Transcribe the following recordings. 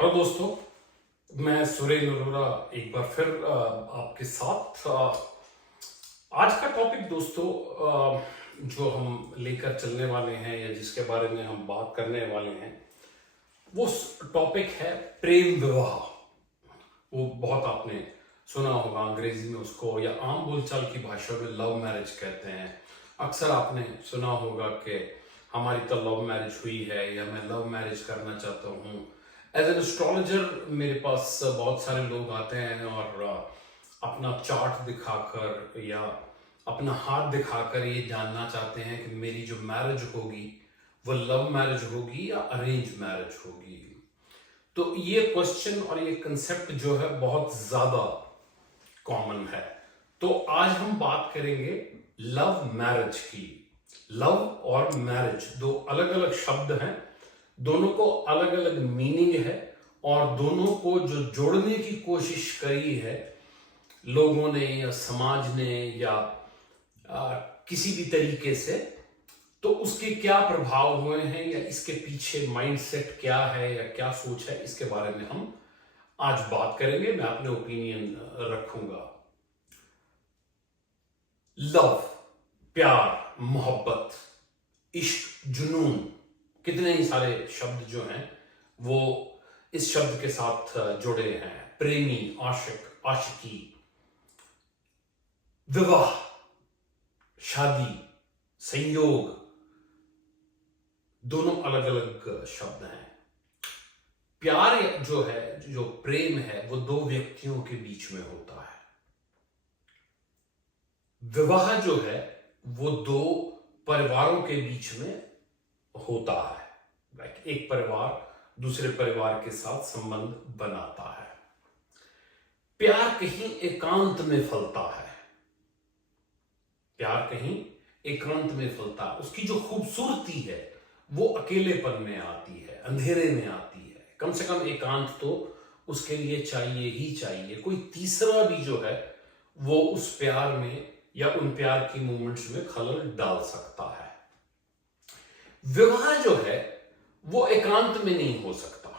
Hello दोस्तों, मैं सुरेंद्र अरोरा एक बार फिर आपके साथ। आज का टॉपिक दोस्तों, जो हम लेकर चलने वाले हैं या जिसके बारे में हम बात करने वाले हैं, वो टॉपिक है प्रेम विवाह। वो बहुत आपने सुना होगा, अंग्रेजी में उसको या आम बोलचाल की भाषा में लव मैरिज कहते हैं। अक्सर आपने सुना होगा कि हमारी तो लव मैरिज हुई है या मैं लव मैरिज करना चाहता हूँ। एज एन एस्ट्रोलॉजर मेरे पास बहुत सारे लोग आते हैं और अपना चार्ट दिखाकर या अपना हाथ दिखाकर ये जानना चाहते हैं कि मेरी जो मैरिज होगी वो लव मैरिज होगी या अरेंज मैरिज होगी। तो ये क्वेश्चन और ये कंसेप्ट जो है बहुत ज्यादा कॉमन है। तो आज हम बात करेंगे लव मैरिज की। लव और मैरिज दो अलग अलग शब्द हैं, दोनों को अलग अलग मीनिंग है और दोनों को जो जोड़ने की कोशिश करी है लोगों ने या समाज ने या किसी भी तरीके से, तो उसके क्या प्रभाव हुए हैं या इसके पीछे माइंडसेट क्या है या क्या सोच है, इसके बारे में हम आज बात करेंगे। मैं अपने ओपिनियन रखूंगा। लव, प्यार, मोहब्बत, इश्क, जुनून, कितने ही सारे शब्द जो हैं वो इस शब्द के साथ जुड़े हैं। प्रेमी, आशिक, आशिकी, विवाह, शादी, संयोग, दोनों अलग अलग शब्द हैं। प्यार जो है, जो प्रेम है, वो दो व्यक्तियों के बीच में होता है। विवाह जो है वो दो परिवारों के बीच में होता है। एक परिवार दूसरे परिवार के साथ संबंध बनाता है। प्यार कहीं एकांत में फलता है। प्यार कहीं एकांत में फलता है। उसकी जो खूबसूरती है वो अकेलेपन में आती है, अंधेरे में आती है। कम से कम एकांत तो उसके लिए चाहिए ही चाहिए। कोई तीसरा भी जो है वो उस प्यार में या उन प्यार की मूवमेंट्स में खलल डाल सकता है। विवाह जो है वो एकांत में नहीं हो सकता,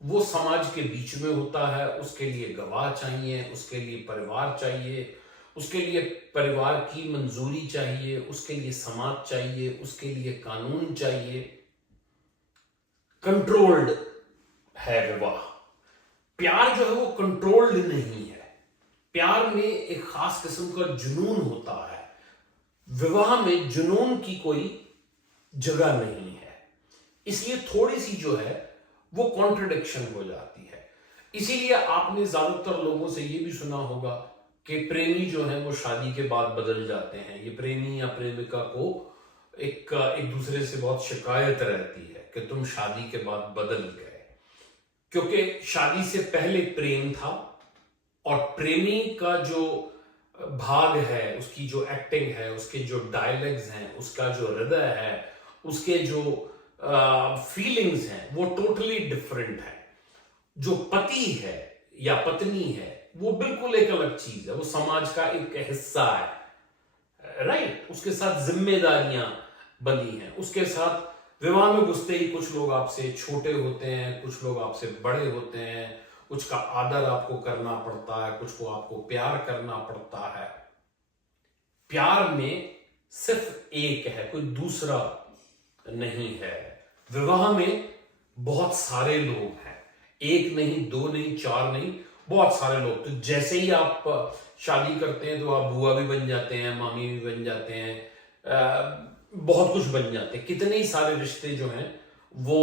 वो समाज के बीच में होता है। उसके लिए गवाह चाहिए, उसके लिए परिवार चाहिए, उसके लिए परिवार की मंजूरी चाहिए, उसके लिए समाज चाहिए, उसके लिए कानून चाहिए। कंट्रोल्ड है विवाह। प्यार जो है वो कंट्रोल्ड नहीं है। प्यार में एक खास किस्म का जुनून होता है। विवाह में जुनून की कोई जगह नहीं है, इसलिए थोड़ी सी जो है वो कॉन्ट्रडिक्शन हो जाती है। इसीलिए आपने ज्यादातर लोगों से ये भी सुना होगा कि प्रेमी जो है वो शादी के बाद बदल जाते हैं। ये प्रेमी या प्रेमिका को एक दूसरे से बहुत शिकायत रहती है कि तुम शादी के बाद बदल गए, क्योंकि शादी से पहले प्रेम था और प्रेमी का जो भाग है, उसकी जो एक्टिंग है, उसके जो डायलॉग्स हैं, उसका जो हृदय है, उसके जो फीलिंग्स हैं, वो टोटली डिफरेंट है। जो पति है या पत्नी है वो बिल्कुल एक अलग चीज है, वो समाज का एक हिस्सा है, राइट। उसके साथ जिम्मेदारियां बनी हैं। उसके साथ विवाह में घुसते ही कुछ लोग आपसे छोटे होते हैं, कुछ लोग आपसे बड़े होते हैं, कुछ का आदर आपको करना पड़ता है, कुछ को आपको प्यार करना पड़ता है। प्यार में सिर्फ एक है, कोई दूसरा नहीं है। विवाह में बहुत सारे लोग हैं, एक नहीं, दो नहीं, चार नहीं, बहुत सारे लोग। तो जैसे ही आप शादी करते हैं तो आप बुआ भी बन जाते हैं, मामी भी बन जाते हैं, बहुत कुछ बन जाते हैं। कितने ही सारे रिश्ते जो हैं वो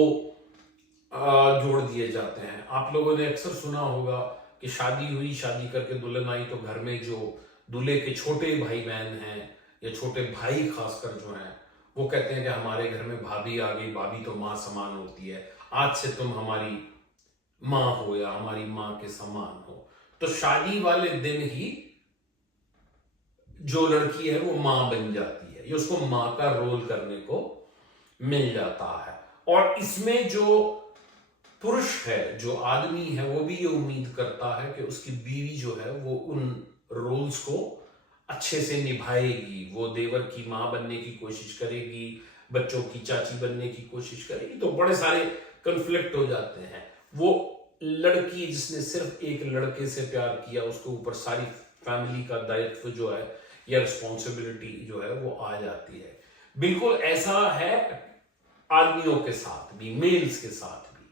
जोड़ दिए जाते हैं। आप लोगों ने अक्सर सुना होगा कि शादी हुई, शादी करके दुल्हन आई तो घर में जो दूल्हे के छोटे भाई बहन हैं या छोटे भाई खासकर जो हैं वो कहते हैं कि हमारे घर में भाभी आ गई, भाभी तो माँ समान होती है, आज से तुम हमारी माँ हो या हमारी माँ के समान हो। तो शादी वाले दिन ही जो लड़की है वो माँ बन जाती है, ये उसको माँ का रोल करने को मिल जाता है। और इसमें जो पुरुष है, जो आदमी है, वो भी ये उम्मीद करता है कि उसकी बीवी जो है वो उन रोल्स को अच्छे से निभाएगी। वो देवर की माँ बनने की कोशिश करेगी, बच्चों की चाची बनने की कोशिश करेगी। तो बड़े सारे कन्फ्लिक्ट हो जाते हैं। वो लड़की जिसने सिर्फ एक लड़के से प्यार किया, उसके ऊपर सारी फैमिली का दायित्व जो है या रिस्पॉन्सिबिलिटी जो है वो आ जाती है। बिल्कुल ऐसा है आदमियों के साथ भी, मेल्स के साथ भी,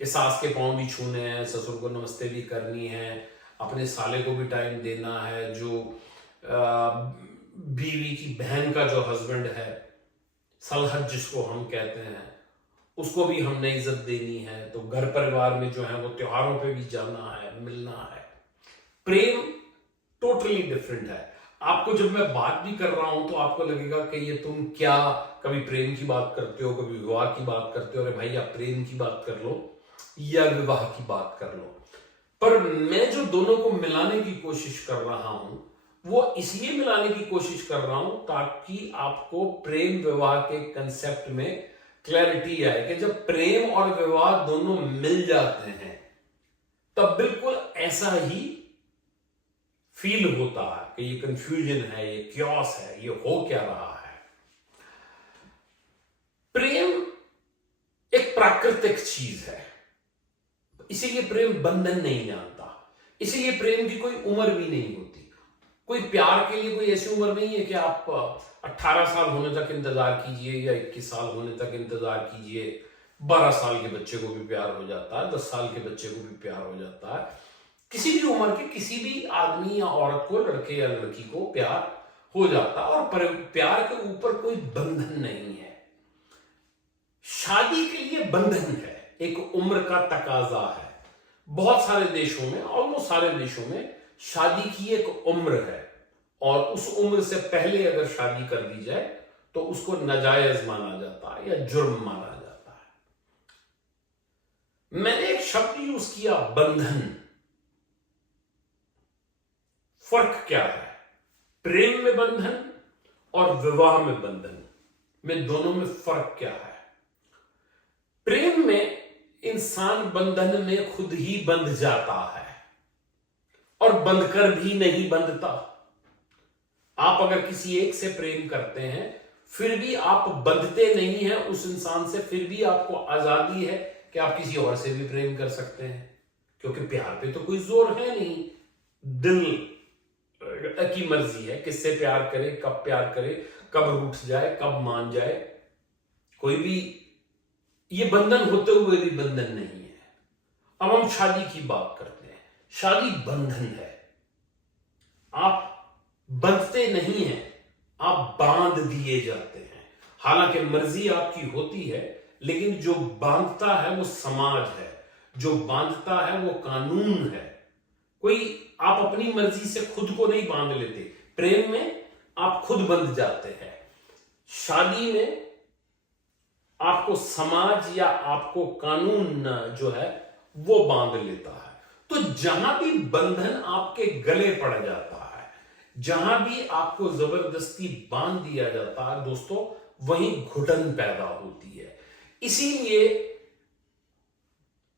कि सास के पांव भी छूने हैं, ससुर को नमस्ते भी करनी है, अपने साले को भी टाइम देना है, जो बीवी की बहन का जो हस्बैंड है, सलहट जिसको हम कहते हैं, उसको भी हमने इज्जत देनी है। तो घर परिवार में जो है वो त्योहारों पे भी जाना है, मिलना है। प्रेम टोटली डिफरेंट है। आपको जब मैं बात भी कर रहा हूं तो आपको लगेगा कि ये तुम क्या कभी प्रेम की बात करते हो, कभी विवाह की बात करते हो। अरे भाई, आप प्रेम की बात कर लो या विवाह की बात कर लो, पर मैं जो दोनों को मिलाने की कोशिश कर रहा हूं वो इसलिए मिलाने की कोशिश कर रहा हूं ताकि आपको प्रेम विवाह के कंसेप्ट में क्लैरिटी आए कि जब प्रेम और विवाह दोनों मिल जाते हैं तब बिल्कुल ऐसा ही फील होता है कि ये कंफ्यूजन है, ये क्योस है, ये हो क्या रहा है। प्रेम एक प्राकृतिक चीज है, इसीलिए प्रेम बंधन नहीं जानता, इसीलिए प्रेम की कोई उम्र भी नहीं होती। कोई प्यार के लिए कोई ऐसी उम्र नहीं है कि आप 18 साल होने तक इंतजार कीजिए या 21 साल होने तक इंतजार कीजिए। 12 साल के बच्चे को भी प्यार हो जाता है, 10 साल के बच्चे को भी प्यार हो जाता है। किसी भी उम्र के किसी भी आदमी या औरत को, लड़के या लड़की को प्यार हो जाता है, और प्यार के ऊपर कोई बंधन नहीं है। शादी के लिए बंधन है, एक उम्र का तकाजा है। बहुत सारे देशों में, ऑलमोस्ट सारे देशों में शादी की एक उम्र है, और उस उम्र से पहले अगर शादी कर दी जाए तो उसको नाजायज माना जाता है या जुर्म माना जाता है। मैंने एक शब्द यूज किया, बंधन। फर्क क्या है प्रेम में बंधन और विवाह में बंधन में? दोनों में फर्क क्या है? प्रेम में इंसान बंधन में खुद ही बंध जाता है और बंधकर भी नहीं बंधता। आप अगर किसी एक से प्रेम करते हैं फिर भी आप बंधते नहीं हैं उस इंसान से, फिर भी आपको आजादी है कि आप किसी और से भी प्रेम कर सकते हैं, क्योंकि प्यार पे तो कोई जोर है नहीं। दिल की मर्जी है किससे प्यार करे, कब प्यार करे, कब रूठ जाए, कब मान जाए। कोई भी ये बंधन होते हुए भी बंधन नहीं है। अब हम शादी की बात करते हैं। शादी बंधन है, आप बंधते नहीं हैं, आप बांध दिए जाते हैं। हालांकि मर्जी आपकी होती है, लेकिन जो बांधता है वो समाज है, जो बांधता है वो कानून है। कोई आप अपनी मर्जी से खुद को नहीं बांध लेते। प्रेम में आप खुद बंध जाते हैं, शादी में आपको समाज या आपको कानून जो है वो बांध लेता है। तो जहां भी बंधन आपके गले पड़ जाता है, जहां भी आपको जबरदस्ती बांध दिया जाता है दोस्तों, वहीं घुटन पैदा होती है। इसीलिए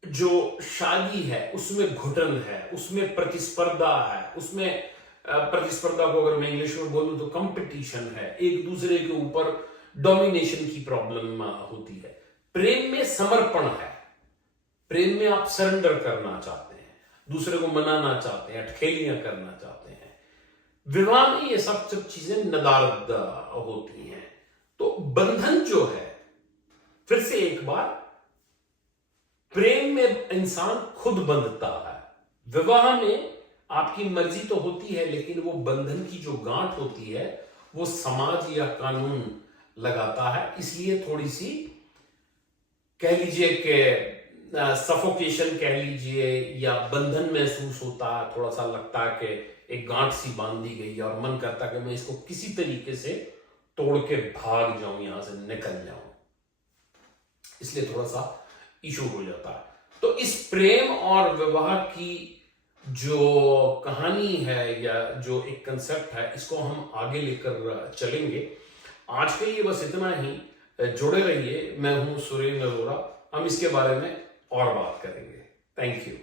जो शादी है उसमें घुटन है, उसमें प्रतिस्पर्धा है, उसमें प्रतिस्पर्धा को अगर मैं इंग्लिश में बोलूं तो कंपटीशन है, एक दूसरे के ऊपर डोमिनेशन की प्रॉब्लम होती है। प्रेम में समर्पण है, प्रेम में आप सरेंडर करना चाहते हैं, दूसरे को मनाना चाहते हैं, अटखेलियां करना चाहते हैं। विवाह में ये सब चीजें नदारद होती हैं। तो बंधन जो है, फिर से एक बार, प्रेम में इंसान खुद बंधता है, विवाह में आपकी मर्जी तो होती है, लेकिन वो बंधन की जो गांठ होती है वो समाज या कानून लगाता है। इसलिए थोड़ी सी कह लीजिए कि सफोकेशन कह लीजिए या बंधन महसूस होता है, थोड़ा सा लगता है कि एक गांठ सी बांध दी गई है और मन करता है कि मैं इसको किसी तरीके से तोड़ के भाग जाऊं, यहां से निकल जाऊं, इसलिए थोड़ा सा इशू हो जाता है। तो इस प्रेम और विवाह की जो कहानी है या जो एक कंसेप्ट है, इसको हम आगे लेकर चलेंगे। आज के लिए बस इतना ही। जुड़े रहिए, मैं हूं सुरेंद्र अरोड़ा, हम इसके बारे में और बात करेंगे। Thank you.